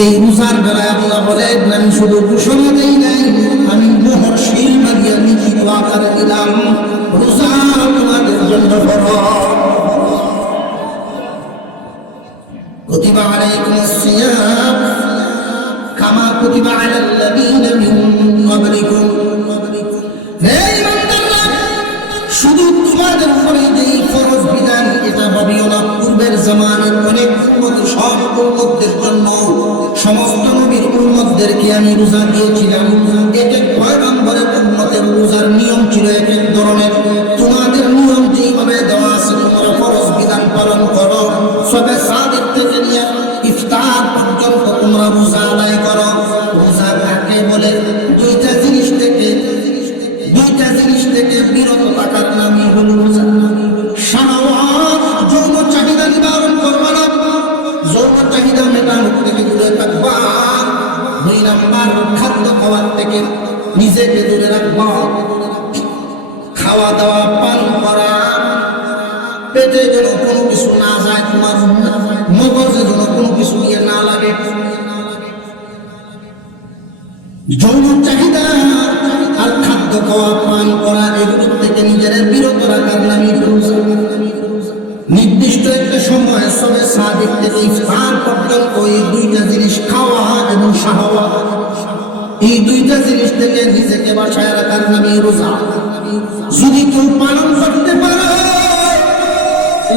এই রোজার বেলায় আল্লাহ বলেন, আমি শুধু ঘোষণা দেই নাই, আমি মহর্ষির বানিয়ে লিখিত আকারে দিলাম, রোজা তোমাদের জন্য ফরজ। কুতিবা আলাইকুমুস সিয়াম কামা কুতিবা আলাল লাযীনা মিন ক্বাবলিকুম। হে ইমানদাররা, শুধু তোমাদের উপরে যেই ফরজ বিধান এটা ভাবিও না, পূর্বের জামানার অনেক উম্মত, সব উম্মতদের জন্য, সমস্ত নবীর উম্মতদেরকে আমি রোজা দিয়েছিলাম। এক এক পয়গম্বরের উম্মতের রোজার নিয়ম ছিল এক এক ধরনের। তোমাদের নিয়ম যেভাবে দেওয়া আছে, তোমরা ফরজ বিধান পালন করো। সবে সাদিক থেকে নিয়ে ইফতার পর্যন্ত তোমরা রোজা আদায় করো। রোজা কাকে বলে? দুইটা জিনিস থেকে বিরত থাকার নামই হলো রোজা। শাহওয়াত, যৌন চাহিদা নিবারণ করবা না, যৌন চাহিদা মেটানোর থেকে দূরে থাকবা। দুই নাম্বার, খাদ্য খাওয়ার থেকে নিজেকে দূরে রাখবা। খাওয়া দাওয়া, পান করা, পেটে যেন কোনো কিছু না যায়, তোমার মগজে যেন কোনো কিছু ইয়ে না লাগে। যৌন চাহিদা আর খাদ্য খাওয়া, পান করা, এগুলোর থেকে নিজের বিরত রাখার নামই রোজা। নির্দিষ্ট একটা সময় সবে সাদিক থেকে ইফতার পর্যন্ত এই দুইটা জিনিস, খাওয়া এবং শাহওয়াত, এই দুইটা জিনিস থেকে নিজেকে বাঁচায় রাখার নামই রোজা। যদি কেউ পালন করতে পারো,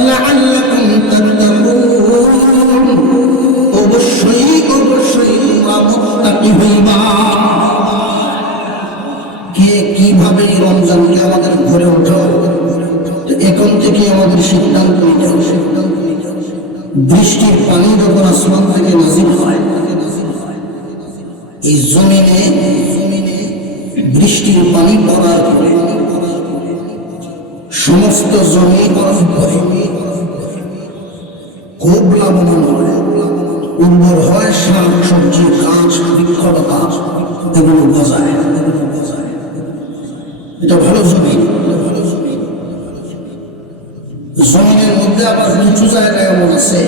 লাআল্লাকুম তাত্তাকুন, অবশ্যই তোমরা মুত্তাকি হইবা। কে কিভাবে রমজানকে আমাদের ঘরে ওঠো, এখন থেকে আমাদের সিদ্ধান্ত নিতে হবে। বৃষ্টির পানি যখন আসমান থেকে নাজিল হয়, এই জমিনে বৃষ্টির পানি পড়ার পরে সমস্ত জমি বরফ করে, খুব লাভবান হয়, উর্বর হয়, শাক সবজি, গাছ, বৃক্ষলতা এগুলো গজায়। এটা ভালো জমি। জমিনের মধ্যে আবার নিচু জায়গায় এমন আছে,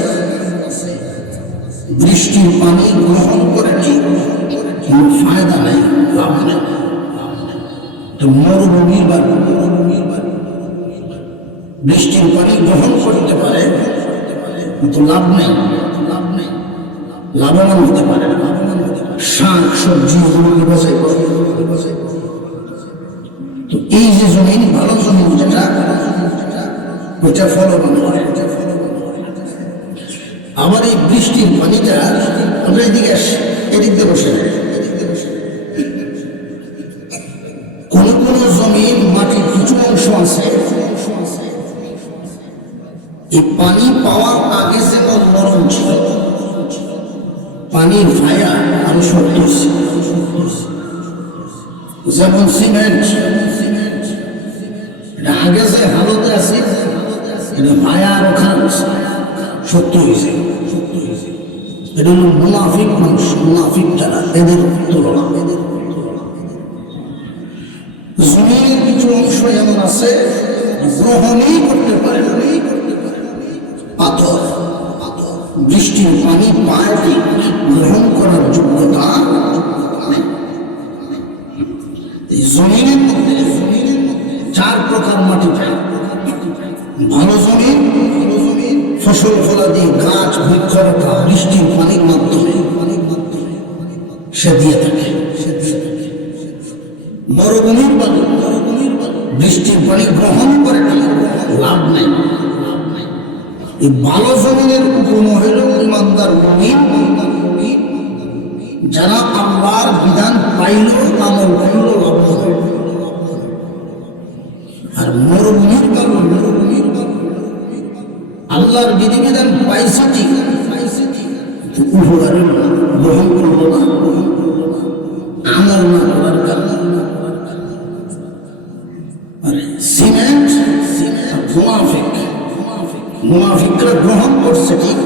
বৃষ্টির পানি গ্রহণ করে কোনো ফায়দা নেই, লাভ নেই। মরুভূমির বাড়ি, বৃষ্টির পানি গ্রহণ করতে পারে কিন্তু লাভ নেই, লাভবান হতে পারে না। শাক সবজি বাজাই করে। তো এই যে জমিন, ভালো জমিন যেটা, ওইটা ফলবান হয়। আবার এই বৃষ্টির পানিটা আমরা এদিকে এদিক দিয়ে বসে, কোন কোন জমিন মাটির কিছু অংশ আছে, এই পানি পাওয়ার আগে যেমন নরম ছিল, পানির ভায়া আরো শক্ত ছিল। যেমন সিমেন্ট, এটা আগে যে হালতে আছে, এটা ভায়া আরো খারাপ শক্ত হয়েছে। এটা হল মুনাফিক মানুষ, মুনাফিক যারা, এদের তুলনা। জমির কিছু অংশ এমন আছে গ্রহণই করতে পারে না। পাথর, বৃষ্টির পানি পায় গ্রহণ করার যোগ্যতা। এই জমিনের মধ্যে চার প্রকার মাটি পায়। ভালো জমিন, ফসল ফলাদি, গাছ, বৃক্ষলতা বৃষ্টির পানির মাধ্যমে সে দিয়ে থাকে। মরুভূমির পানি, বৃষ্টির পানি গ্রহণ করে না, লাভ নেই। এই ভালো জমিনের উপম হইল ইমানদার মুমিন, যারা আল্লাহর বিধান পাইল, আমল করল, লাভ হবে। আর মরুভূমির কারণ, আল্লাহর বিধিবিধান পাইছে ঠিক, উপকারী গ্রহণ করল না, আমল না করার কারণ। সিমেন্ট মুনাফিকরা গ্রহণ করছে ঠিক,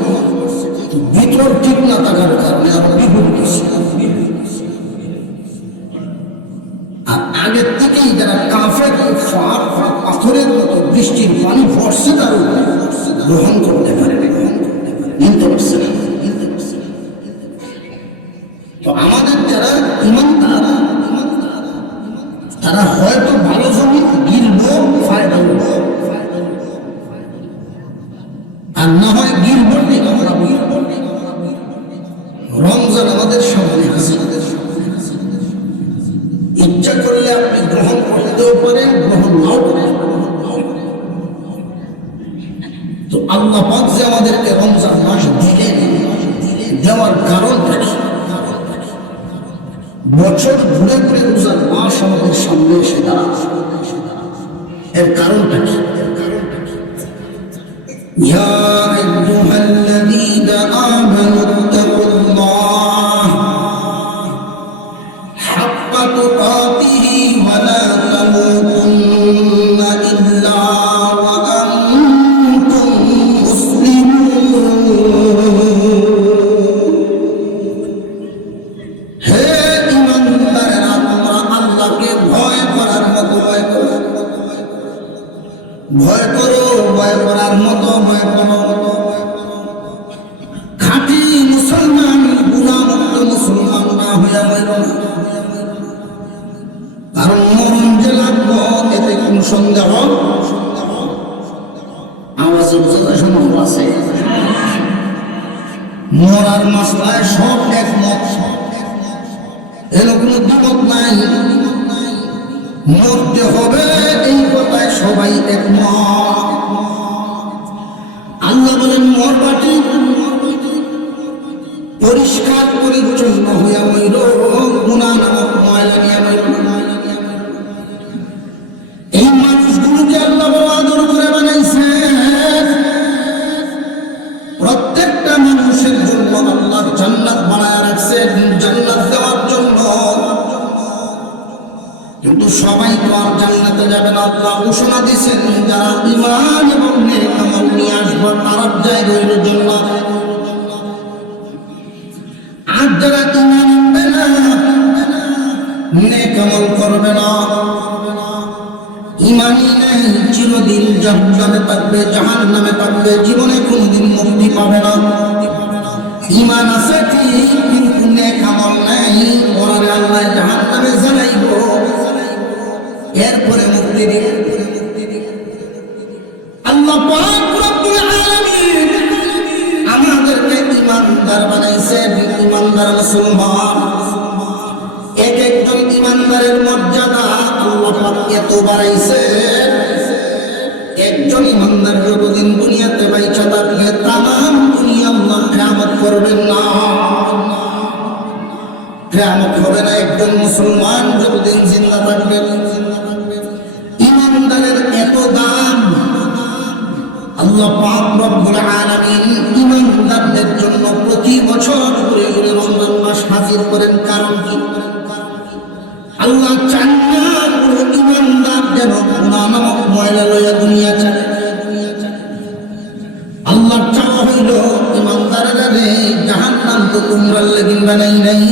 ভিতর ঠিক না থাকার কারণে আরো বিপদ করছে। আর আগের থেকেই যারা কাফের, পাথরের মতো বৃষ্টির পানি পড়ছে, তার গ্রহণ করতে পারে না, নিতে পারছে না। তো আমাদের যারা ইমানদার তারা হয়তো ভালো জমি গিলবো ফায়দা হলো, আর না হয় গিলবো রমজান আমাদের সামনে আছে, ইচ্ছা করলে আপনি গ্রহণ করতেও পারেন, গ্রহণ নাও করেন। তো আল্লাহ পাক যে আমাদেরকে রমজান মাস দিলেন, দেওয়ার কারণটা কি? বছর ঘুরে ঘুরে রমজান মাস আমাদের সামনে এসে দাঁড়ায়, এর কারণটা কি? ইয়া আইয়ুহাল্লাযীনা আমানু ইত্তাকুল্লাহ হাক্কা তুকাতিহি ওয়া লা তামুতুন্না ইল্লা ওয়া আনতুম মুসলিমুন। হে ঈমানদারেরা, তোমরা আল্লাহকে ভয় করার মতো ভয় করো, ভয় করো, ভয় করার মতো ভয় করো। খাঁটি মুসলমান, গুনাহমুক্ত মুসলমান না হইয়া হইল না, কারণ মরণ যে লাগবো এতে কোন সন্দেহ আওয়াজে বোঝা সম্ভব আছে? মরার মাসলায় সব একমত, এর কোনো দ্বিমত নাই, মরতে হবে এই কথায় সবাই একমত। আল্লাহ বলেন মরবাটি পরিষ্কার পরিচ্ছন্ন হইয়া হইল, গুনাহ নামক ময়লা নিয়ে হইল। এই মানুষগুলোকে আল্লাহ বড় আদর করে বানাইছে, প্রত্যেকটা মানুষের জন্য আল্লাহ জান্নাত বানায় রাখছেন, জান্নাত দেওয়ার জন্য। কিন্তু সবাই তো আর জান্নাতে যাবে না। আল্লাহ ঘোষণা দিয়েছেন যারা ঈমান এবং নেক আমল নিয়ে আসবে তারা যায় রইল জান্নাত। আর যারা ঈমান আনবে না, নেক আমল করবে না, ঈমানই নেই, চিরদিন জাহান্নামে থাকবে, জাহান্নামে থাকবে, জীবনে কোনোদিন মুক্তি পাবে না। ঈমান আছে ঠিক, কিন্তু নেক আমল নাই, ওরারে আল্লাহ জাহান্নামে জ্বালাইব, এরপরে মুক্তি দিবে। আল্লাহ পাক রব্বুল আলামিন আমাদেরকে ঈমানদার বানাইছেন, ঈমানদার মুসলমান। এক একজন ঈমানদারের মর্যাদা আল্লাহ পাক এত বাড়াইছেন, একজন ঈমানদার যতদিন দুনিয়াতে বাইচা থাকবে তামাম দুনিয়া আল্লাহ কিয়ামত করবেন না, কিয়ামত হবে না। একজন মুসলমান যতদিন জিন্দা থাকবে, ঈমানদারের এত দাম আল্লাহ পাক রব্বুল আলামিন ঈমানদারদের জন্য প্রতি বছর ঘুরে ঘুরে রমজান মাস হাজির করেন। কারণ কি? আল্লাহ চান না কোনো ঈমানদার যেন গুনাহ নামক ময়লা লইয়া দুনিয়া চায়। আল্লাহ চাওয়া হইল ঈমানদারেরা রে, জাহান্নাম তো তোমরা লেগিন বানাই নাই,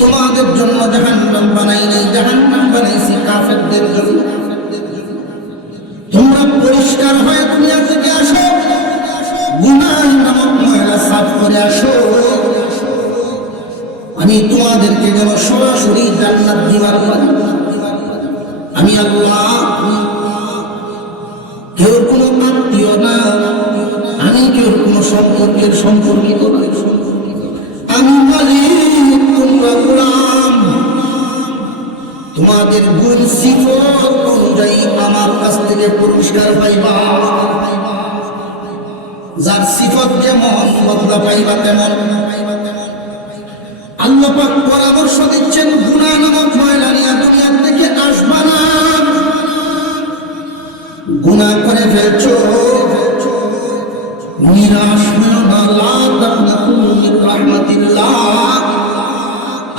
তোমাদের জন্য জাহান্নাম বানাই নাই, জাহান্নাম বানাইছি কাফেরদের জন্য। তোমরা পরিষ্কার হয়ে দুনিয়া থেকে আসো, গুনাহ নামক ময়লা সাফ করে আসো, আমি তোমাদেরকে যেন সরাসরি জান্নাত দিবার পারি। আমি আল্লাহ কেউ কোনো আত্মীয় না, আমি কেউ কোনো সম্পর্কের সম্পর্কিত না, আমি মালিক, তোমরা গোলাম। তোমাদের গুণ সিফত অনুযায়ী আমার কাছ থেকে পুরস্কার পাইবা, যার সিফত যেমন বদলা পাইবা তেমন। আল্লাহ পাক পরামর্শ দিচ্ছেন গুনাহ নামক ময়লা নিয়ে দুনিয়া থেকে আসবা না। গুনাহ করে ফেলছো, নিরাশ হয়ো না, লা তাকনাতু মিন রাহমাতিল্লাহ,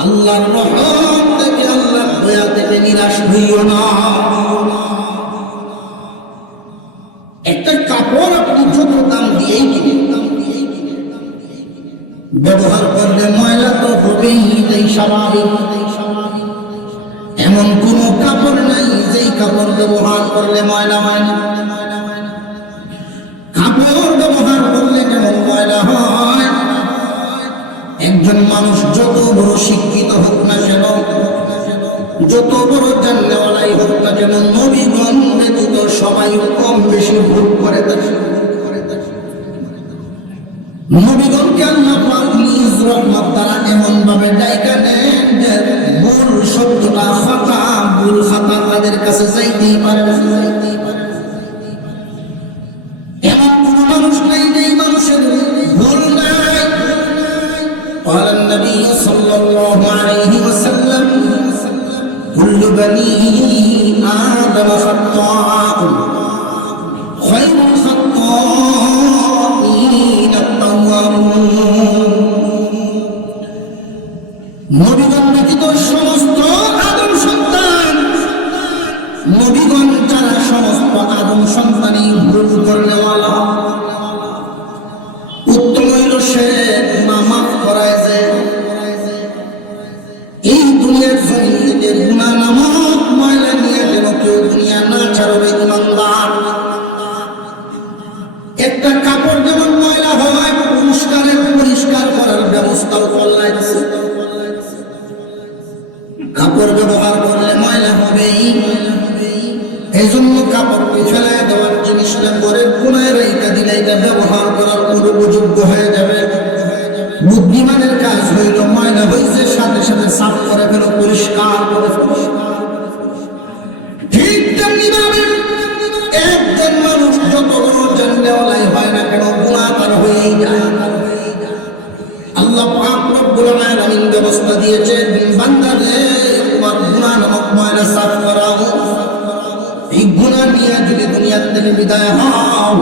আল্লাহর রহমত থেকে, আল্লাহর দয়া থেকে নিরাশ হইও না। একটা কাপড় আপনি যত দাম দিয়েই কিনেন, ব্যবহার করলে ময়লা তো হবেই, এটাই স্বাভাবিক। এমন কোন কাপড় নাই যেই কাপড় ব্যবহার করলে ময়লা হয় না। কাপড় ব্যবহার করলে যেমন ময়লা হয়, একজন একজন মানুষ যত বড় শিক্ষিত হোক না কেন, যত বড় জানলেওয়ালাই হোক না কেন, নবীগণ ব্যতীত সবাই কম বেশি ভুল করে থাকে। নবীগণকে আল্লাহ পাক নিজ রহমত দ্বারা এমন ভাবে ডাইকা নেন যে ভুল শব্দটা খাতা, ভুল খাতা তাদের কাছে যাইতেই পারে না। এমন কোন মানুষ নাই যেই মানুষের ভুল নাই। قال النبي صلى الله عليه وسلم كل بني آدم خطاء خير الخطائين التوابون। নবীগণ ব্যতীত সমস্ত আদম সন্তান, নবীগণ যারা সমস্ত আদম সন্তানই ভুল করনেওয়ালা। উত্তম হইল সে মাফ করায় যে এই দুনিয়ার জমিনে গুনাহ নামক ময়লা নিয়ে যেন কেউ দুনিয়া না ছাড়বে ইমানদার। একটা কাপড় যেমন ময়লা হয় পরিষ্কার করার ব্যবস্থাও করলে, কাপড় ব্যবহার করলে ময়লা হবেই। এই জন্য কাপড়কে ফেলায় দেওয়ার জিনিসটা পরে গুনাহের এইটা দিলে এটা ব্যবহার করার অনুপযোগ্য হয়ে যাবে। বুদ্ধিমানের কাজ হইল ময়লা হয়েছে সাথে সাথে সাফ করে ফেলো, পরিষ্কার করে ফেলো। ঠিক তেমনি ভাবে একজন মানুষ যত বড় জানলেওয়ালাই হয় না কেন, গুনাহ তার হয়েই যায়। আল্লাহ পাক রব্বুল আলামিন ব্যবস্থা দিয়েছে, বান্দারে তোমার গুনাহ নামক ময়লা সাফ করাও। এই গুনাহ নিয়ে যদি দুনিয়ার থেকে বিদায় হও,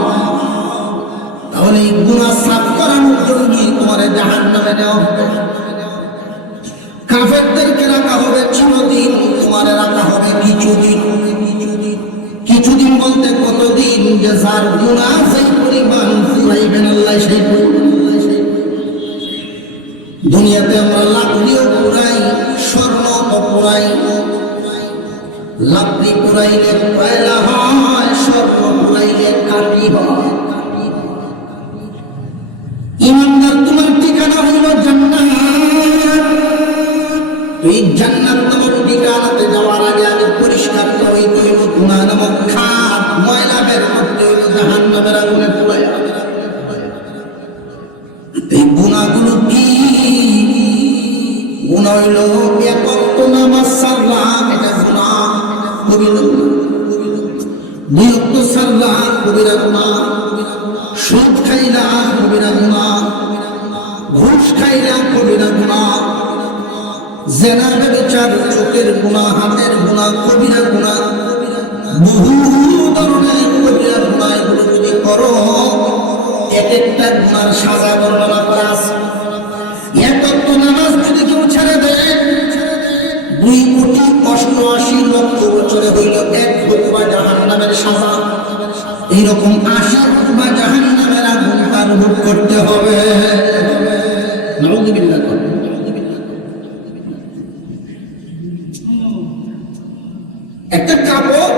তাহলে এই গুনাহ সাফ করানোর জন্য তোমার জাহান্নামে নেওয়া হবে। কাফেরদেরকে রাখা হবে চিরদিন, তোমার রাখা হবে কিছুদিন। কিছুদিন বলতে কতদিন? যে যার গুনাহ সেই পরিমাণ ফুরাইবেন আল্লাহ সেই পরিমাণ। দুনিয়াতে আমরা লাকড়িও পুরাই, স্বর্ণ পুরাই। লাকড়ি পুরাইলে কয়লা হয়, স্বর্ণ পুরাইলে কাঠি হয়। ইমানদার তোমার ঠিকানা হইল জান্নাত। এই জান্নাত নামক ঠিকানাতে যাওয়ার আগে আগে পরিষ্কার হইতে হইল গুনাহ নামক খাত, ময়লা বের করতে হইল জাহান্নামের আগুনে পুরাইয়া। এই গুনাহগুলো কি? গুনাহ হইল এক ওয়াক্ত নামাজ সারলাম, এটা গুনাহ কবিরা। দুই ওয়াক্ত সারলাম, কবিরা গুনাহ। সুদ খাইলাম, কবিরা গুনাহ। ঘুষ খাইলাম, কবিরা গুনাহ। জেনা ব্যভিচার, চোখের গুনাহ, হাতের গুনাহ, কবিরা গুনাহ। বহু ধরনের কবিরা গুনাহ এগুলো যদি করো, এক একটা গুনার সাজা বর্ণনা করা আছে। এক ওয়াক্ত নামাজ যদি কেউ ছেড়ে দেয়, 2,88,00,000 বছরে হইল 1 হুকমা জাহান্নামের সাজা। এইরকম 80 হুকমা জাহান্নামের আগুন তার ভোগ করতে হবে। নাউযুবিল্লাহ। একটা কাপড়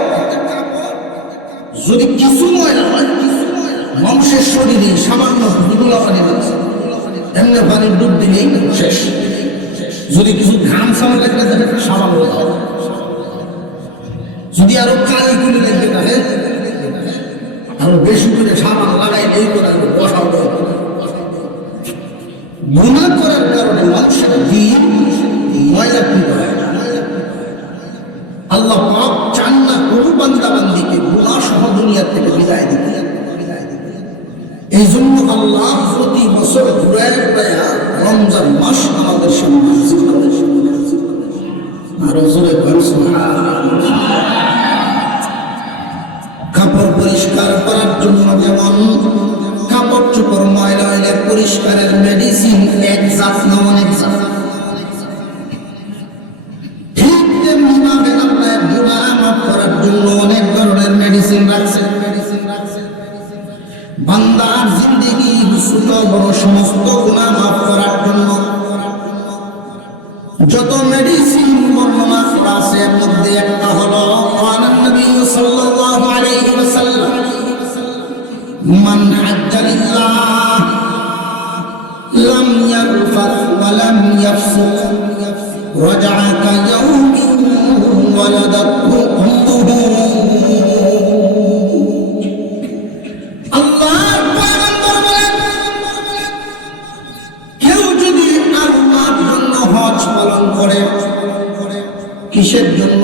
যদি কিছু ময়লা হয়, মানুষের শরীরে সামান্য দুলা পানি দিচ্ছে, এমনি পানির ডুব দিলেই শেষ। যদি কিছু ঘাম সামনে লাগতে থাকে সামান্য, যদি আরো কালি করে লাগতে থাকে আরো বেশি করে সাবান লাগাই এই করে বসাও। গুনাহ করার কারণে মানুষের দিন ময়লাকৃত হয়। আল্লাহ পাক চান না কোনো বান্দা বান্দিকে গুনাহ সহ দুনিয়া থেকে বিদায় দিতে। এই জন্য আল্লাহ প্রতি বছর ঘুরায় ঘুরায় রমজান মাস আমাদের সামনে হাজির করে। আর জোরে বল সুবহানাল্লাহ। কাপড় পরিষ্কার করার জন্য যেমন কাপড় চোপড় ময়লা হইলে পরিষ্কারের মেডিসিন এক জাত না অনেক জাত, ঠিক তেমনি ভাবে আপনার গুনাহ মাফ করার জন্য অনেক ধরনের মেডিসিন রাখছে। বান্দার জিন্দেগি ছোট বড় সমস্ত গুনাহ মাফ করার জন্য যত মেডিসিন বর্ণনা করা আছে, এর মধ্যে একটা হলো নবী সাল্লাল্লাহু আলাইহি ওয়াসাল্লাম, মান হাজ্জা লিল্লাহ লাম ইয়ারফাস ওয়া লাম رجع كيوم ولدته أمه আল্লাহর পয়গম্বর বলেন কেউ যদি আল্লাহর জন্য হজ পালন করে কিসের জন্য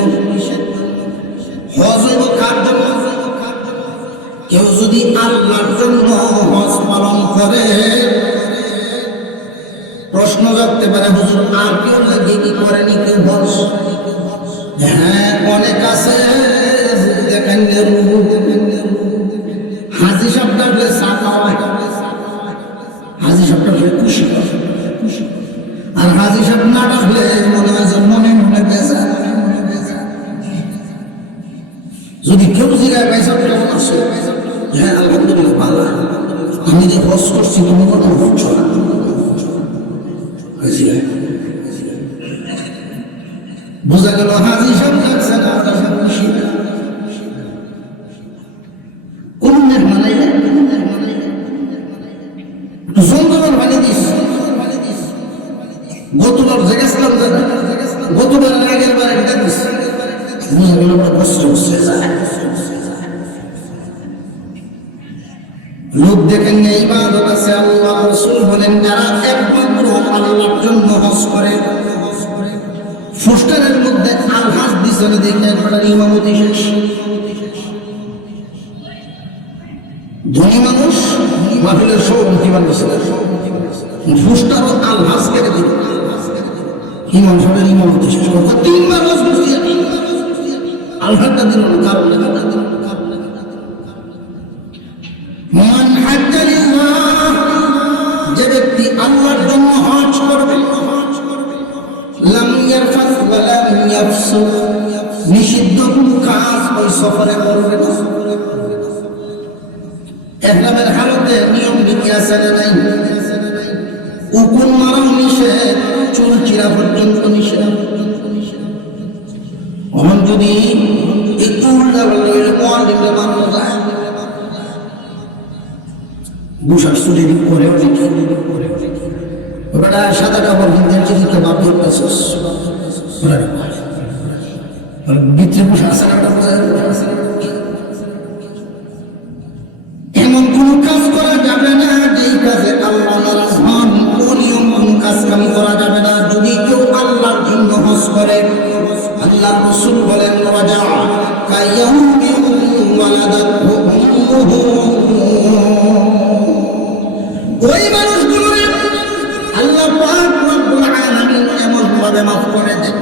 হজ হইব কার জন্য কেউ যদি আল্লাহর জন্য হজ পালন করে প্রশ্ন জাগতে পারে হুজুর আর কেউ লাগে কি করেনি কেউ হজ হ্যাঁ অনেক আছে দেখেন হাজি সাহেব ডাকলে চা খাওয়ায় হাজি সাহেব ডাকলে খুশি আর হাজি সাহেব না ডাকলে মনে হয় মনে মনে বেজা যদি কেউ জিগায় পয়সা কেমন আছে হ্যাঁ আলহামদুলিল্লাহ ভালো আমি যে হজ করছি তুমি কত বুঝছো না বোঝা গেল হাজি সাহেব ডাকছে না খুশি কোন মেহমান আইলে সুন্দর বানিয়ে দিস গতবার জেগেছিলাম গতবার আগের বার একটা দিস বোঝা গেল কষ্ট হচ্ছে লোক দেখেন ইবাদত আছে আল্লাহ রাসূল বলেন যারা একমাত্র আল্লাহর জন্য হজ করে ফুস্টারের মধ্যে আলহাজ দিছনে দেখে একবার ইমামতি শেষ ধনী মানুষ মাহফিলের সভাপতি বানিয়েছিল ফুস্টার ও আলহাজ কেটে দিল ইমাম সাহেবের ইমামতি শেষ করতে 3 বার হজ করছি আলহাজটা দিল না কারণ লেখাটা দিল মান হাজ্জা লিল্লাহ যে ব্যক্তি আল্লাহর জন্য হজ করবে লাম ইয়ারফাস ওয়া লাম ইয়াফসুক নিষিদ্ধ কোনো কাজ ওই সফরে করবে না ইহরামের হালতে নিয়ম নীতি আছে না নাই উকুন মারা নিষেধ চুল চিরা পর্যন্ত নিষেধ এখন যদি এই চুলটা বললে মুআল্লিমরা মানলো যায় বুশার চুলের পরে ওটা সাদা কাপড় কিনতে দিতে বাপ ধরতেছিস ভিতরে বুশা আছে এমন কোন কাজ করা যাবে না যেই কাজে আল্লাহ নারাজ হন ও নিয়ম কোন কাজ কাম করা যাবে না যদি কেউ আল্লাহর জন্য হজ করে আল্লাহ রাসূল বলেন রাজা কায়াউমি ওয়ালাদাতহু উম্মুহু ওই মানুষগুলো আল্লাহ পাক রব্বুল আলামিন এমন ভাবে মাফ করে দেন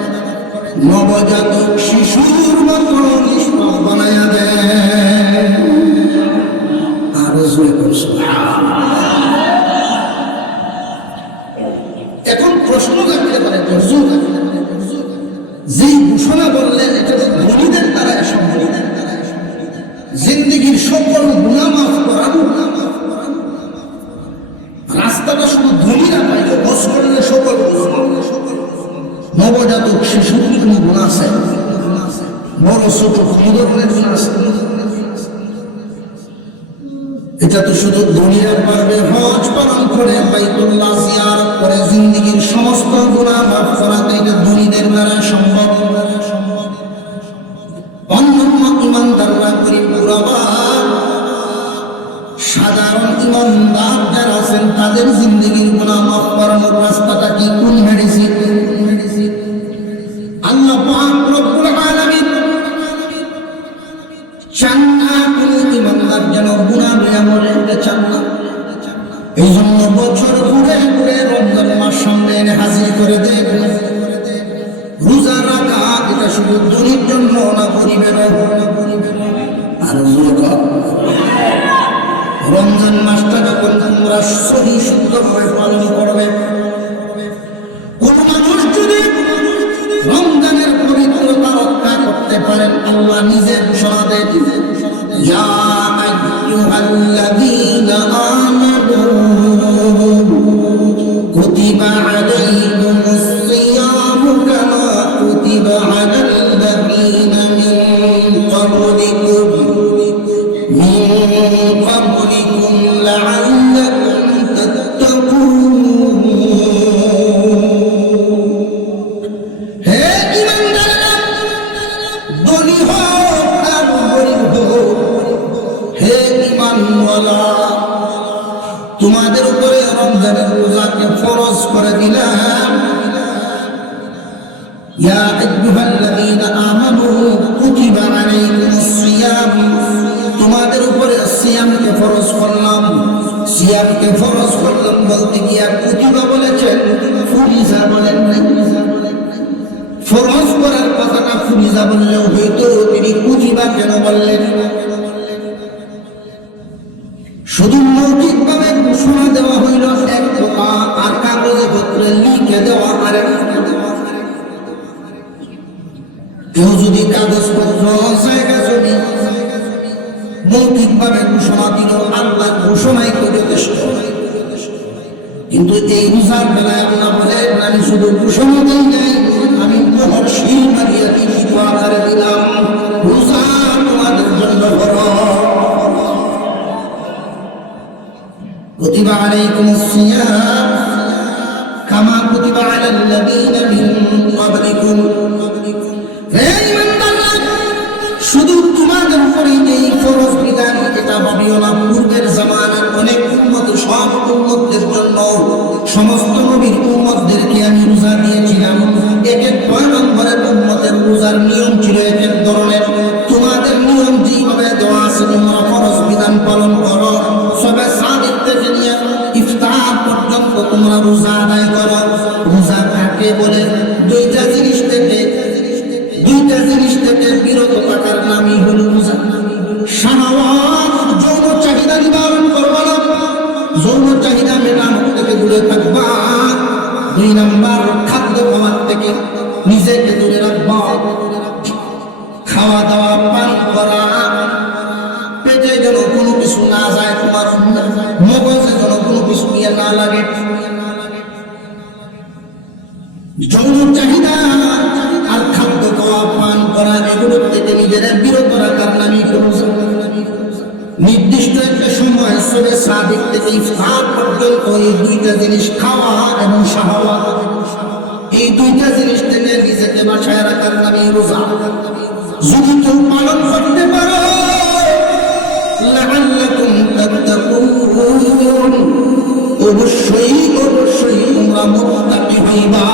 নবজাতক শিশুর মতো নিষ্পাপ বানায়া দেন আর জোরে বল সুবহানাল্লাহ এখন প্রশ্ন জাগতে পারে যেই ঘোষণা বললেন এটা ধনীদের দ্বারা সম্ভব জিন্দেগীর সকল গুনাহ মাফ করানো রাস্তাটা শুধু ধনীরা পাইলে হজ করলে সকল নবজাতক শিশুর কোনো গুনাহ আছে বড় ছোট কোনো ধরনের গুনাহ আছে এটা তো শুধু ধনীরা পারবে হজ পালন করে বাইতুল্লাহ জিয়ারত করে জিন্দেগীর সমস্ত গুনাহ মাফ করাতে এটা ধনীদের দ্বারা সম্ভব অন্যান্য ইমানদাররা পরিপূর্ণবা সাধারণ ইমানদার যারা আছেন তাদের জিন্দেগীর গুনাহ মাফ করানোর রাস্তাটা কি কোন মেডিসিন আল্লাহ পাক রব্বুল আলামিন চান না কোন ইমানদার যেন গুনাহ নিয়ে মরে চান না এই জন্য বছর ঘুরে ঘুরে রমজান মাস সামনে এনে হাজির করে দেন রোজা রাখা এটা শুধু ধনীর জন্য না পরিবারের আর রমজান মাসটা যখন তোমরা সহি শুদ্ধভাবে পালন করবে কোন মানুষ যদি রমজানের পবিত্রতা রক্ষা করতে পারেন আল্লাহ নিজে ঘোষণা দেন ইয়া আইয়ুহাল্লাযীনা আমানু কুতিবা আলাইকুমুস সিয়ামু কামা কুতিবা আলাল্লাযীনা মিন ক্বাবলিকুম لعلكم تتقون মহিলা ইয়া আইয়ুহাল্লাযীনা আমানু কুতিবা আলাইকুমুস সিয়াম, তোমাদের উপরে সিয়ামকে ফরজ করলাম। সিয়ামকে ফরজ করলাম বলতে গিয়ে কুতিবা বলেছেন, ফরিজা বলেন নাই। ফরজ করার কথাটা ফরিজা বললেও হয়তো তিনি কুতিবা কেন বললেন? শুধু মৌখিকভাবে ঘোষণা দেওয়া হইল এক প্রকার, আর কাগজে পত্রে লিখে দেওয়া আরেক। কেউ যদি কাগজপত্র জায়গা জমি মৌখিকভাবে ঘোষণা দিল, আল্লাহ ঘোষণাই তো যথেষ্ট। কিন্তু এই রোজার বেলায় আল্লাহ বলেন, আমি শুধু ঘোষণা দিই নাই, আমি মোহর শিল মারিয়া লিখিত আকারে দিলাম, রোজা তোমাদের জন্য ফরজ। কুতিবা আলাইকুমুস সিয়াম কামা কুতিবা আলাল্লাযীনা মিন ক্বাবলিকুম। হে ঈমানদাররা, শুধু তোমাদের উপরে এই ফরজ বিধান এটা ভাবিও না, পূর্বের জামানার অনেক উম্মত, সব উম্মতদের জন্য, সমস্ত নবীর উম্মতদেরকে আমি রোজা দিয়েছিলাম। এক এক পয়গম্বরের উম্মতের রোজার নিয়ম ছিল এক এক ধরনের। তোমাদের নিয়ম যেভাবে দেওয়া আছে, তোমরা ফরজ বিধান পালন করো। সবে সাদিক থেকে নিয়ে ইফতার পর্যন্ত তোমরা রোজা আদায় করো। রোজা কাকে বলে? দুইটা জিনিস থেকে বিরত থাকার নামই হলো রোজা। শাহওয়াত, যৌন চাহিদা নিবারণ করবা না, যৌন চাহিদা মেটানো থেকে দূরে থাকবা। 2 নাম্বার, খাদ্য খাওয়ার থেকে নিজেকে দূরে রাখবা। খাওয়া দাওয়া পান করা, পেটে যেন কোনো কিছু না যায়, তোমার মগজে যেন কোনো কিছু নিয়ে না লাগে। যৌন চাহিদা আর খাদ্য খাওয়া পান করা, এগুলোর থেকে নিজেরা বিরত রাখার নামই রোজা। নির্দিষ্ট একটা সময় সবে সাদিক থেকে ইফতার পর্যন্ত এই দুইটা জিনিস, খাওয়া এবং শাহওয়াত, এই দুইটা জিনিস থেকে নিজেকে বাঁচায় রাখার নামই রোজা। যদি কেউ পালন করতে পারো, লাআল্লাকুম তাত্তাকুন, অবশ্যই তোমরা মুত্তাকি হইবা।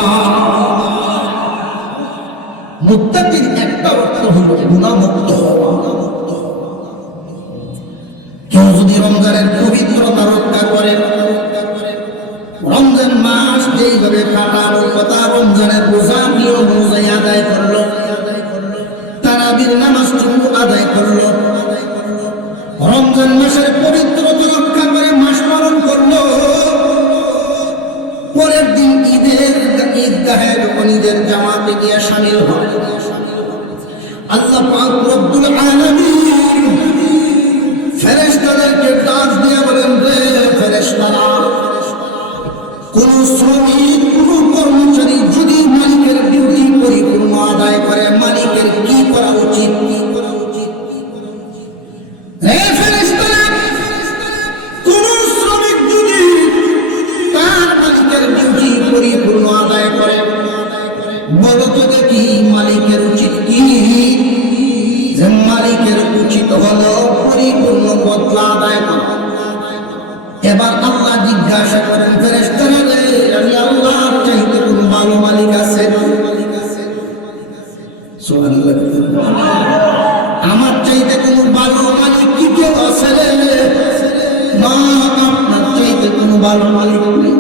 মুত্তাকির একটা অর্থ হল গুনাহমুক্ত হওয়া। কেউ যদি রমজানের পবিত্রতা রক্ষা করে, রমজান মাস যেইভাবে কাটানোর কথা, রমজানের রোজা নিয়ম অনুযায়ী আদায় করলো, তারাবির নামাজটুকু আদায় করলো, রমজান মাসের পবিত্রতা রক্ষা করে মাস পালন করলো, পরের দিন ঈদগাহের ঈদের জামাতে গিয়ে শামিল হয়। আল্লাহ পাক রব্বুল আলামিন ফেরেশতাদেরকে ডাক দিয়ে বলেন, রে ফেরেশতারা, কোন শ্রমিক, কোন কর্মচারী যদি মালিকের ডিউটি পরিপূর্ণ আদায় করে, মালিকের কি করা উচিত? হে ফেরেশতারা, কোন শ্রমিক যদি তার মালিকের ডিউটি পরিপূর্ণ আদায় করে, বলো তো দেখি মালিকের উচিত কি? যে মালিকের উচিত হলো পরিপূর্ণ বদলা আদায় করা। এবার আল্লাহ জিজ্ঞাসা করেন, ফেরেশতারা রে, আমি আল্লাহর চাইতে কোন ভালো মালিক আছে? সুবহানাল্লাহ। আমার চাইতে কোন ভালো মালিক কি কেউ আছে রে? না, আপনার চাইতে কোন ভালো মালিক নেই।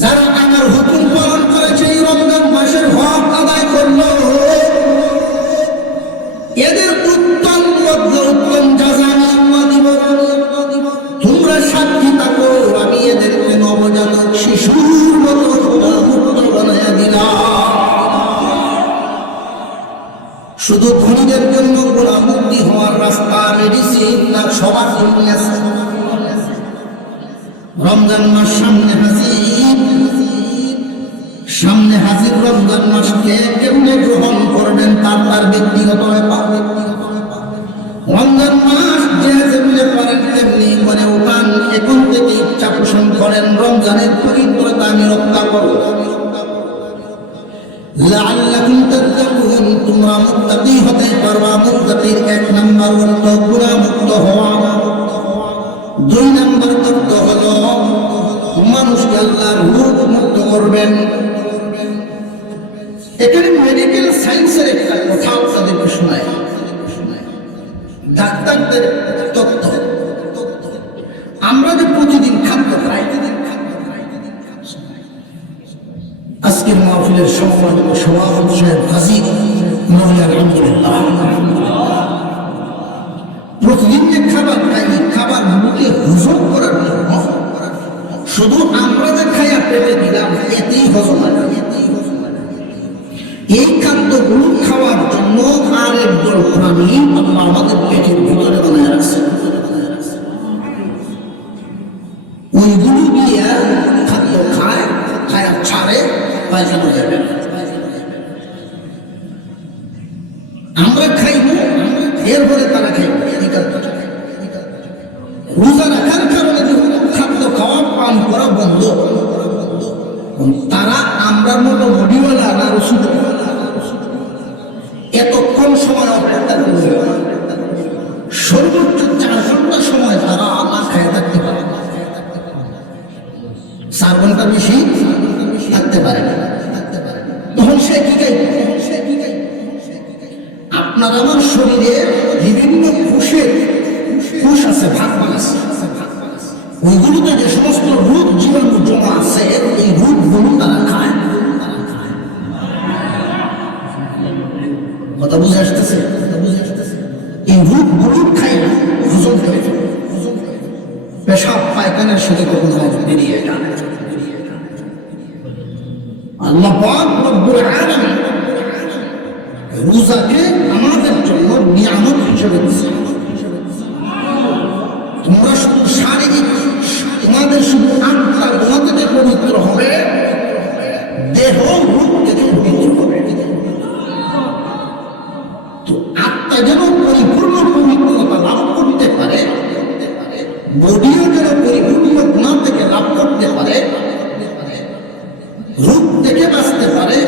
যারা আমার হুকুম পালন করেছে, এই রমজান মাসের হক আদায় করলো, এদের উত্তম বদলা, উত্তম জাযা আমি আল্লাহ দিব। তোমরা সাক্ষী থাকো, আমি এদেরকে নবজাতক শিশুর মতো মুক্ত বানাইয়া দিলাম। শুধু ধনীদের জন্য গোলামুক্তি হওয়ার রাস্তা, মেডিসিন না, সবার জন্য আছে। রমজান মাস সামনে হাজির, রমজান মাসকে কেমনে গ্রহণ করবেন তার ব্যক্তিগত ব্যাপার। রমজান মাস যে যেমনি পারেন তেমনি করে উঠান, এখন থেকে ইচ্ছা পোষণ করেন, রমজানের পবিত্রতা আমি রক্ষা করব। লাআল্লাকুম তাত্তাকুন, তোমরা মুত্তাকি হতে পারবা। মুত্তাকির 1 নাম্বার অর্থ গুনাহমুক্ত হওয়া। 2 নাম্বার অর্থ হলো মানুষকে আল্লাহ রোগ মুক্ত করবেন। এখানে মেডিকেল সায়েন্সের একটা কথা আপনাদেরকে শোনায়, ডাক্তারদের তথ্য। আমরা যে প্রতিদিন খাদ্য খাই, আজকের মাহফিলের সম্মানিত সভাপতি সাহেব হাজির মহিলা, আলহামদুলিল্লাহ, প্রতিদিন যে খাবার খাই, খাবার মুখে হজম করার জন্য শুধু আমরা যে খাইয়া পেটে দিলাম এতেই হজম হয় না। এই খাদ্যগুলো খাওয়ার জন্য আর একজন প্রাণী আল্লাহ আমাদের পেটের ভিতরে বানায় রাখছে। ওইগুলো দিয়ে খাদ্য খায়, খায়া ছাড়ে, পায়খানা যাবে। আমরা খাইব, এরপরে তারা খাইব। রোজা রাখার কারণে যখন খাদ্য খাওয়া পান করা বন্ধ, তারা আমরা মতো বডিওয়ালা না ওষুধ এতক্ষণ সময় অপেক্ষা করবে, সর্বোচ্চ 4 ঘন্টা সময় তারা না খায় থাকতে পারে, 4 ঘন্টা বেশি থাকতে পারে। তখন সে কি খাইবে? আপনার আমার শরীরে বিভিন্ন কোষ আছে, ভাগ আছে, ওইগুলোতে যে সমস্ত রোগ জীবাণু জমা আছে, এই রোগগুলো তারা খায়। কথা বুঝে আসতেছে? এই রোগগুলো খায় না, হজম করে পেশাব পায়খানার সাথে কখনো বেরিয়ে যায়। আল্লাহ পাক রব্বুল আলামিন রোজাকে আমাদের জন্য নিয়ামত হিসেবে দিয়েছে। তোমরা শুধু শারীরিক, তোমাদের শুধু আত্মা গুনাহ থেকে পবিত্র হবে, দেহ রূপ থেকে পবিত্র হবে। তো আত্মা যেন পরিপূর্ণ পবিত্রতা লাভ করতে পারে, বডিও যেন পরিপূর্ণ গুনাহ থেকে লাভ করতে পারে, রূপ থেকে বাঁচতে পারে,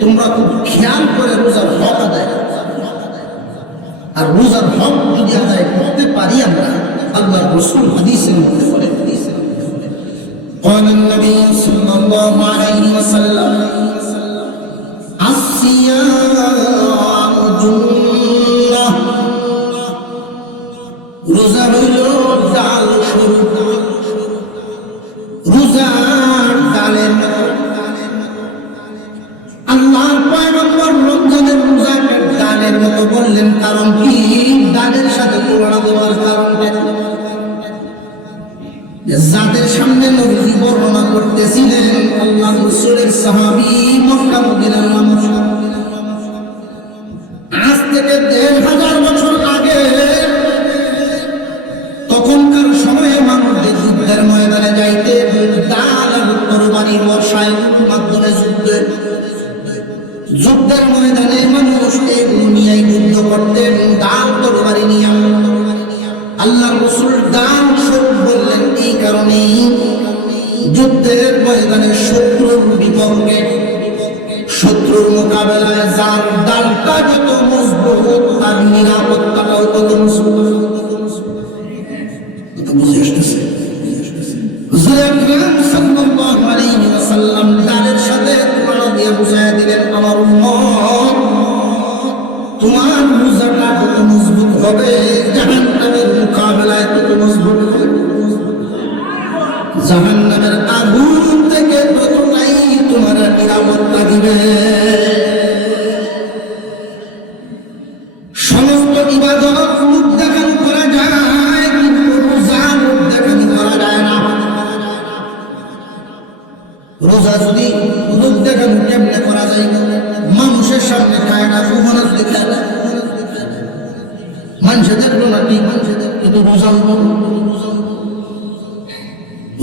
তোমরা খুব খেয়াল করে রোজার হক আদায়। আর রোজার হক যদি আদায় করতে পারি আমরা, আল্লাহর রাসূল হাদিসের মধ্যে বলেন, قال النبي صلى الله عليه وسلم الصيام جنة, রোজা হইল ডাল স্বরূপ, রোজা ডালের মতো। আল্লাহর পয়গম্বর রমজানের রোজাকে ডালের মতো বললেন, কারণ কি? ডালের সাথে তুলনা দেওয়ার কারণটা যাদের সামনে নবীজি বর্ণনা করতেছিলেন, আল্লাহ রাসূলের সাহাবী, মক্কা মদিনার মানুষ। আজ থেকে 1000 বছর আগে, তখনকার সময়ে মানুষ যে যুদ্ধের ময়দানে যাইতে ডাল আর তরবারি বর্ষায় মাধ্যমে যুদ্ধের ময়দানে মানুষ এগুলো নিয়ে যুদ্ধ করতেন, ডাল তরবারি নিয়ে। আল্লাহ রাসূল ডাল স্বরূপ বললেন এই কারণেই, যুদ্ধের ময়দানে শত্রুর বিপক্ষে, শত্রুর মোকাবেলায় যার ডালটা যত মজবুত, তার নিরাপত্তাটাও তত মজবুত। বুঝে আসতেছে? হুজুর আকরাম সাল্লাল্লাহু আলাইহি ওয়াসাল্লাম ডালের সাথে তুলনা দিয়ে বুঝাইয়া দিলেন, আমার উম্মত, তোমার রোজাটা কত মজবুত হবে, জাহান্নামের মোকাবেলায় তত মজবুত হবে। জাহান্নামের আগুন থেকে ততটাই তোমার নিরাপত্তা দিবে। সমস্ত ইবাদত মুখ দেখানো করা যায়, কিন্তু রোজা মুখ দেখানো করা যায় না। রোজা যদি মুখ দেখানো কেমনে করা যায়? মানুষের সামনে খায় না, সুবহানাল্লাহ দেখায় না, মানুষের দেখলো না ঠিক, কিন্তু রোজা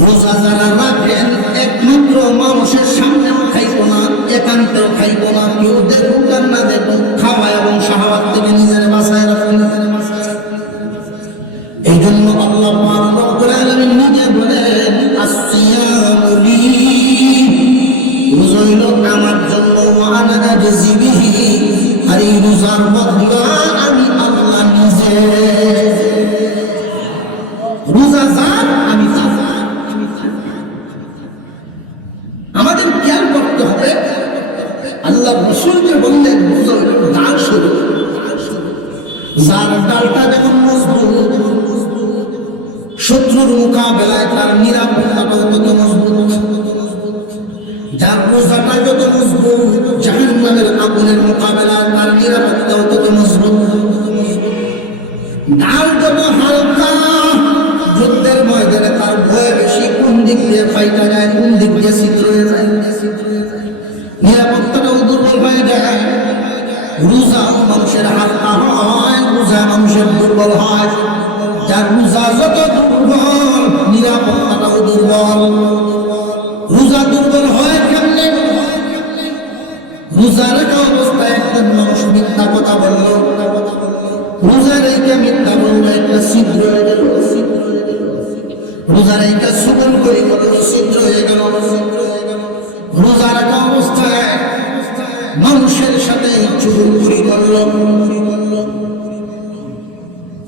রোজা যারা রাখেন একমাত্র মানুষের সামনেও খাইব না, একান্তেও খাইব না, কেউ দেখুক আর না দেখুক, খাওয়া এবং শাহওয়াত থেকে নিজের বাঁচায় রাখেন। এই জন্য আল্লাহ পাক রব্বুল আলামিন নিজে বলেন, আসসিয়ামু লি, রোজা হইল আমার জন্য, ওয়া আনা আজজি বিহি, আর এই রোজার বদলা আমি আল্লাহ নিজে। রোজা যার, আমি তার। আল্লাহ রাসূলকে বললেন ডাল শুরু, যার ডালটা যখন মজবুত, শত্রুর মোকাবেলায় তার নিরাপত্তাটাও তত মজবুত, যার রোজাটা যত মজবুত, জাহান্নামের আগুনের মোকাবেলায় তার নিরাপত্তাও তত মজবুত। ডাল যত হালকা, যুদ্ধের ময়দানে তার ভয় বেশি, কোন দিক দিয়ে ফাইটা যায়, কোন দিক দিয়ে ছিদ্র হয়ে যায়, নিরাপত্তাটাও দুর্বল হয়ে যায়। রোজা মানুষের হালকা হয়, রোজা মানুষের দুর্বল হয়। যার রোজা যত দুর্বল, নিরাপত্তাটাও দুর্বল। রোজা দুর্বল হয় কেমনে? রোজা রাখা অবস্থায় একজন মানুষ মিথ্যা কথা বলল, রোজা রেখে মিথ্যা বলল, একটা ছিদ্র হয়ে গেল। রোজা রেখে সুবল করে বলল, ছিদ্র হয়ে গেল। রোজা রাখা অবস্থায় মানুষের সাথে চুরি করল,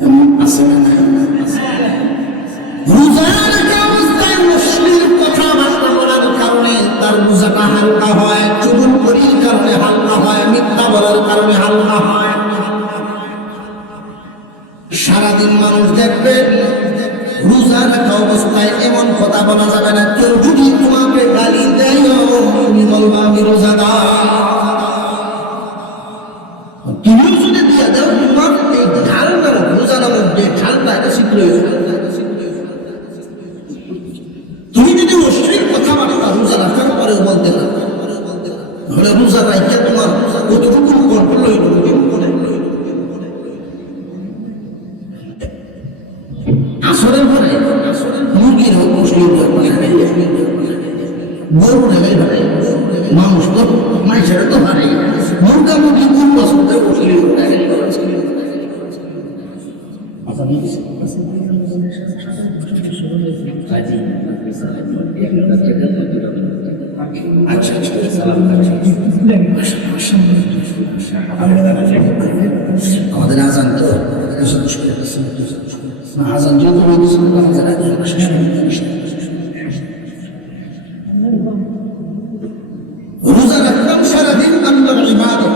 এমন আছে না? রোজা রাখা অবস্থায় অশ্লীল কথাবার্তা বলার কারণে তার রোজাটা হালকা হয়, চুরির কারণে হালকা হয়, মিথ্যা বলার কারণে হালকা হয়। সারাদিন মানুষ দেখবে রোজা রাখা অবস্থায় এমন কথা বলা যাবে না। কেউ যদি তোমাকে গালি দেয়, তুমি বলবা আমি রোজাদার। তুমিও যদি দিয়ে দাও, তোমার এই ঢালটা, রোজা নামক যে ঢালটা, এটা ছিদ্র হয়ে যাবে। তুমি যদি অশ্লীল কথাবার্তা রোজা রাখার পরেও বলতে না, তাহলে রোজা রাখা তোমার কতটুকু কন্ট্রোল হইল করে। আসরের পরে মুরগির হোক, মুসলিম হোক, গরু ঢেলে ধরে মানুষ তো মানুষেরা তো হারে মুরগা মুরগি কোন পছন্দ মুসলিম আমাদের আজান তো আজান যত রোজা রাখলাম সারাদিন আল্লাহর ইবাদত,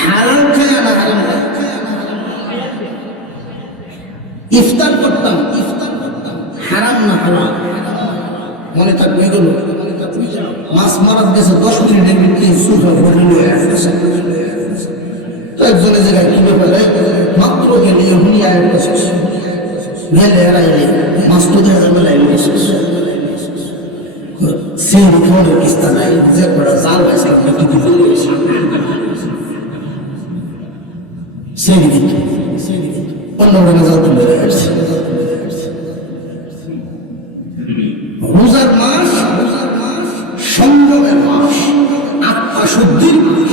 হারাম খায় না, হারাম ইফতার করতাম, হারাম না হারাম মনে থাকবে। এগুলো মাছ মারার দেশে 10 মিনিটের ভিতরে সুফল তো একজনের জায়গায় কি ব্যাপারে মাত্র গেলে হুনিয়া গেলে এড়াইলে মাছ তো দেখা যাবে লাইলে শেষ সেই রকমের কিস্তা নাই যে বড় জাল আছে কি সেই দিকে অন্য জাল তুলে আসছে। রোজার মাস সংযমের মাস, আত্মা শুদ্ধির মাস,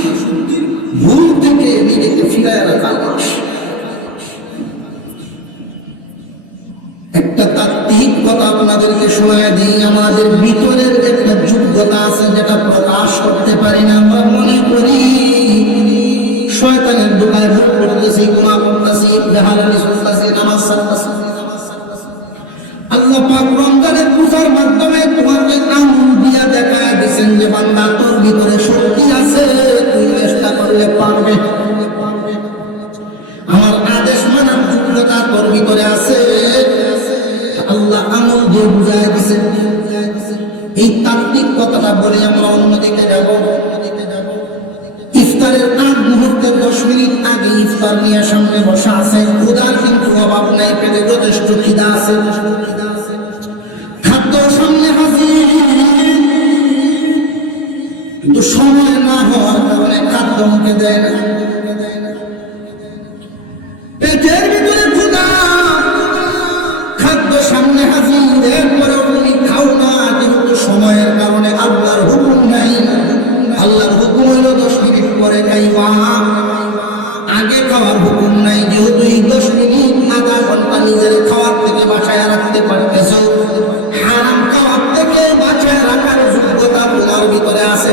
ভুল থেকে নিজেকে ফিরায় রাখার মাস। একটা তাত্ত্বিক কথা আপনাদেরকে শোনায় দিই। আমাদের ভিতরের একটা যোগ্যতা আছে যেটা প্রকাশ করতে পারি না। আমরা মনে করি শয়তানের দোকায় ভুল করতেছি, গুনাহ করতেছি, বেহালালি করতেছি, নামাজ ছাড়তেছি। আল্লাহ পাক রমজানের পূজার মাধ্যমে তোমাকে আঙ্গুল দিয়া দেখায় দিয়েছেন যে বান্দা তোর ভিতরে শক্তি আছে, তুই চেষ্টা করলে পারবে। আমার আদেশ মানার যোগ্যতা তোর ভিতরে আছে, আল্লাহ আঙ্গুল দিয়ে বুঝায় দিয়েছেন। এই তাত্ত্বিক কথাটা বলে আমরা অন্যদিকে যাব। ইফতারের আগ মুহূর্তে 10 মিনিট আগে ইফতার নিয়ে সামনে বসা আছে, ক্ষুধার কিন্তু অভাব নাই, পেটে যথেষ্ট খিদা আছে, খাদ্য সামনে হাজির, কিন্তু সময় না হওয়ার কারণে খাদ্য মুখে দেয় না। পেটের ভিতরে ক্ষুধা, খাদ্য সামনে হাজির, এরপরেও তুমি খাও না, কিন্তু সময়ের কারণে আল্লাহর হুকুম নাই। আল্লাহর হুকুম হইল 10 মিনিট পরে খাইবা, আগে খাওয়ার হুকুম নাই। যেহেতু এই 10 মিনিট আধা ঘন্টা নিজের খাওয়ার থেকে বাঁচায় রাখতে পারতেছ, হারাম খাওয়ার থেকে বাঁচায় রাখার যোগ্যতা তোমার ভিতরে আছে।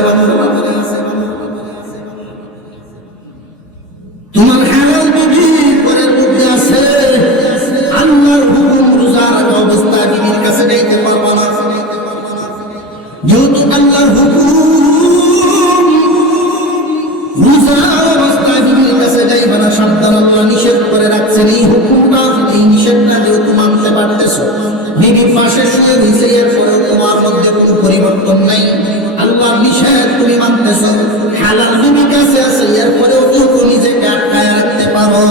তোমার হালাল বিবি পরের মধ্যে আছে, আল্লাহর হুকুম রোজা রাখা অবস্থায় বিবির কাছে যাইতে পারবা না। যেহেতু আল্লাহর হুকুম আল্লাহ নিষেধ করে রাখছেন, এই হুকুমটা এই নিষেধটা যেহেতু মানতে পারতেছো, বিবির পাশে শুয়ে দিছে, এরপরেও তোমার মধ্যে কোনো পরিবর্তন নাই, আল্লাহ নিষেধ তুমি মানতেছো, হালাল বিবি কাছে আছে, এরপরেও তুমি নিজেকে আটকায় রাখতে পারো,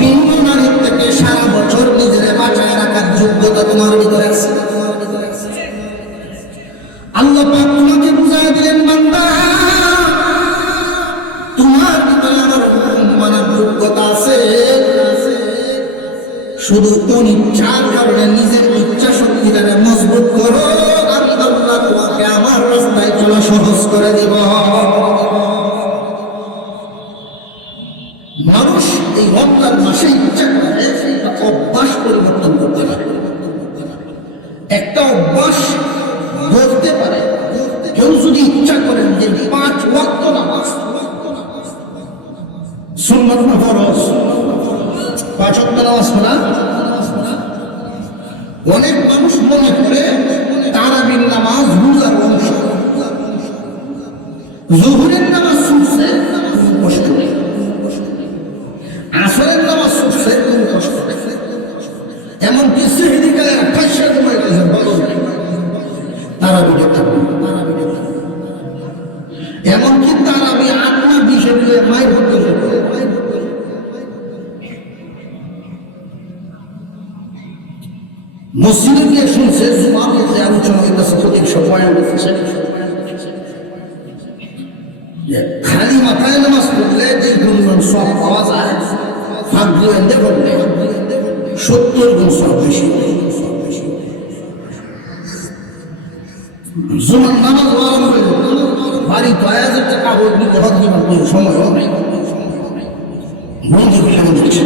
ভিন্ন নারীর থেকে সারা বছর নিজের বাঁচায় রাখার যোগ্যতা তোমার ভিতরে আছে। আল্লাহ পাক তোমাকে বুঝাই দিলেন, বান্দা তোমার ভিতরে আমার হুকুম মানার যোগ্যতা আছে, শুধু অনিচ্ছার কারণে নিজের ইচ্ছা শক্তিটাকে মজবুত করো, আমি আল্লাহ তোমাকে আমার রাস্তায় চলা সহজ করে দিব। মানুষ এই রমজান মাসে ইচ্ছা করে একটা অভ্যাস পরিবর্তন করতে পারে, একটা অভ্যাস বলতে পারে। কেউ যদি ইচ্ছা করেন যে 5 ওয়াক্ত নামাজ, সুন্নাত না ফরজ, 5 ওয়াক্ত নামাজ পড়া, অনেক মানুষ মনে করে তারাবির নামাজ রোজার অংশ, জোহরের নামাজ ছুটছে কোনো কষ্ট নেই, আসরের নামাজ ছুটছে কোনো কষ্ট নেই, এমনকি সেহরিকালে 28 সময় গেছে বদল নেই, তারাবিটা থাকবে, এমনকি তারাবি 8 না 20 মাইল হতে হবে। মসজিদে গিয়ে শুনছে জুমার ক্ষেত্রে আলোচনা হইতেছে, প্রত্যেক সময় হচ্ছে খালি মাথায় নামাজ পড়লে যে গুণ সব পাওয়া যায়, ফাঁক দিয়ে পড়লে 70 গুণ সব বেশি। জুমার নামাজ আরম্ভ হইল, বাড়ি 2000 টাকা কাপড় নিয়ে ঘর দিবার কোনো সময় নেই, বন্ধু ফেলে দিচ্ছে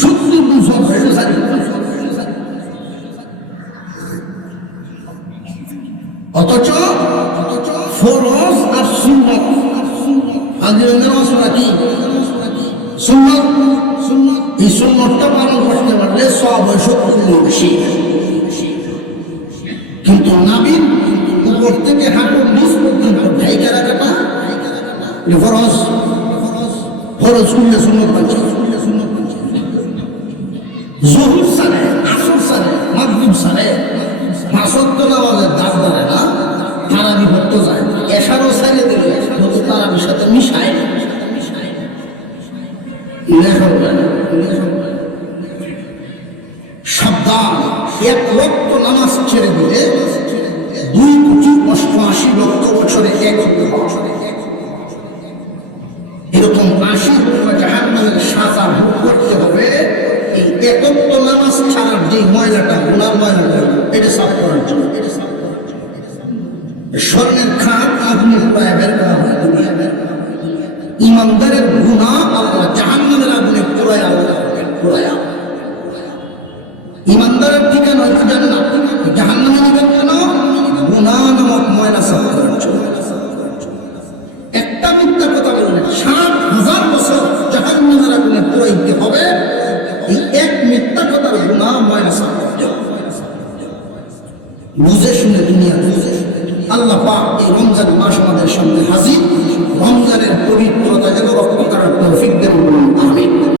70 গুণ সব হয়ে যায়। অথচ ফরজ আর সুন্নাত, আগে নামাজ পড়া কি সুন্নাত, এই সুন্নাতটা পালন করতে পারলে সব হয় 70 গুণ বেশি। কিন্তু নাবির উপর থেকে হাঁটুর নিচ পর্যন্ত ঢাইকা রাখাটা ফরজ, ফরজ করলে সুন্নাত বাঁচে। জোহর সারে, আসর সারে, মাগরিব সারে 5 ওয়াক্ত নামাজের দাঁড় দাঁড়ায় না, তারাবি পড়তে যায়, এশারও সাইলে দিলে যত তারাবির সাথে মিশায় সাবধান। 1 ওয়াক্ত নামাজ ছেড়ে দিলে 2,88,00,000 বছরে 1 ওয়াক্ত, এরকম 80 জাহান্নামের সাজা ভোগ করতে হবে এই 1 ওয়াক্ত নামাজ ছাড়ার যে ময়লাটা, গুনার ময়লাটা, এটা সাফ করার জন্য। স্বর্ণের খাত আগুনে পুরায় বের করা হয় দুনিয়ায়, ইমানদারের গুনাহ আল্লাহ জাহান্নামের আগুনে পুরায় পুরায়। ইমানদারের ঠিকানা হইল জান্নাত, জাহান্নামে নেবেন কেন? গুনাহ নামক ময়লা সাফ করার জন্য। একটা মিথ্যা কথা বললেন 60,000 বছর জাহান্নামের আগুনে পুরাইতে হবে, এই এক মিথ্যা কথার গুনাহ ময়লা সাফ করতে হবে। বুঝে শুনে দুনিয়া, আল্লাহ পাক এই রমজান